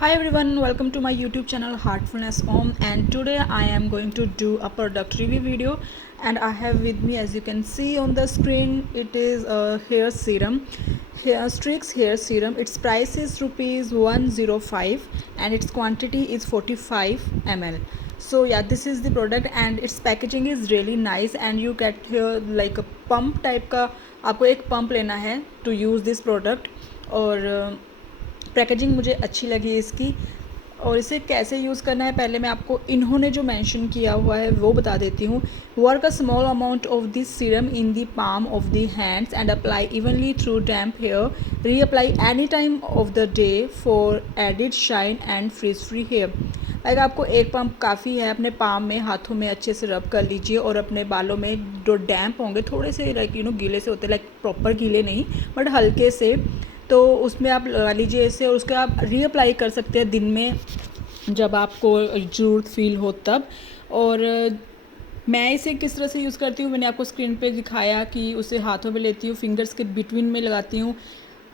Hi everyone, welcome to my YouTube channel Heartfulness OM, and today I am going to do a product review video. And I have with me, as you can see on the screen, it is a hair serum, Streax hair serum. Its price is rupees 105 and its quantity is 45 ml. So yeah, this is the product and its packaging is really nice, and you get here like a pump type का, आपको एक pump लेना है to use this product. और packaging मुझे अच्छी लगी इसकी। और इसे कैसे यूज़ करना है, पहले मैं आपको इन्होंने जो मेंशन किया हुआ है वो बता देती हूँ। Work a small amount of this serum in the palm of the hands and apply evenly through damp hair, reapply any time of the day for added shine and frizz free hair. Like आपको एक pump काफ़ी है, अपने palm में हाथों में अच्छे से रब कर लीजिए और अपने बालों में जो डैम्प होंगे थोड़े से लाइक गीले से होते हैं, लाइक प्रॉपर गीले नहीं बट हल्के से, तो उसमें आप लगा लीजिए इसे और उसके आप रीअप्लाई कर सकते हैं दिन में जब आपको ज़रूरत फील हो तब। और मैं इसे किस तरह से यूज़ करती हूँ मैंने आपको स्क्रीन पे दिखाया कि उसे हाथों में लेती हूँ, फिंगर्स के बिटवीन में लगाती हूँ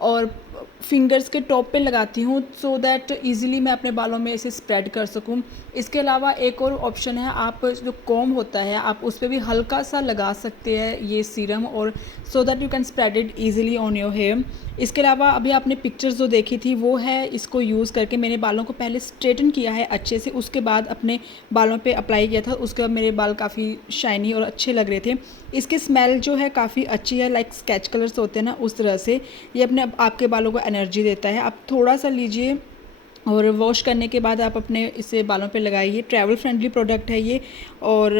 और फिंगर्स के टॉप पे लगाती हूँ, सो दैट इजीली मैं अपने बालों में इसे स्प्रेड कर सकूँ। इसके अलावा एक और ऑप्शन है, आप जो कॉम होता है आप उस पर भी हल्का सा लगा सकते हैं ये सीरम, और so that you can spread it easily on your hair. इसके अलावा अभी आपने पिक्चर्स जो देखी थी वो है, इसको यूज़ करके मैंने बालों को पहले स्ट्रेटन किया है अच्छे से, उसके बाद अपने बालों पे अप्लाई किया था, उसके बाद मेरे बाल काफ़ी शाइनी और अच्छे लग रहे थे। इसकी स्मेल जो है काफ़ी अच्छी है, लाइक स्केच कलर्स होते हैं ना उस तरह से, ये अपने आपके बालों को एनर्जी देता है। आप थोड़ा सा लीजिए और वॉश करने के बाद आप अपने इसे बालों पे लगाइए। ट्रैवल फ्रेंडली प्रोडक्ट है ये। और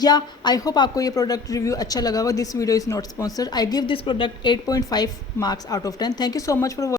या आई होप आपको ये प्रोडक्ट रिव्यू अच्छा लगा होगा। This video is not sponsored. I give this product 8.5 marks out of 10। Thank you so much for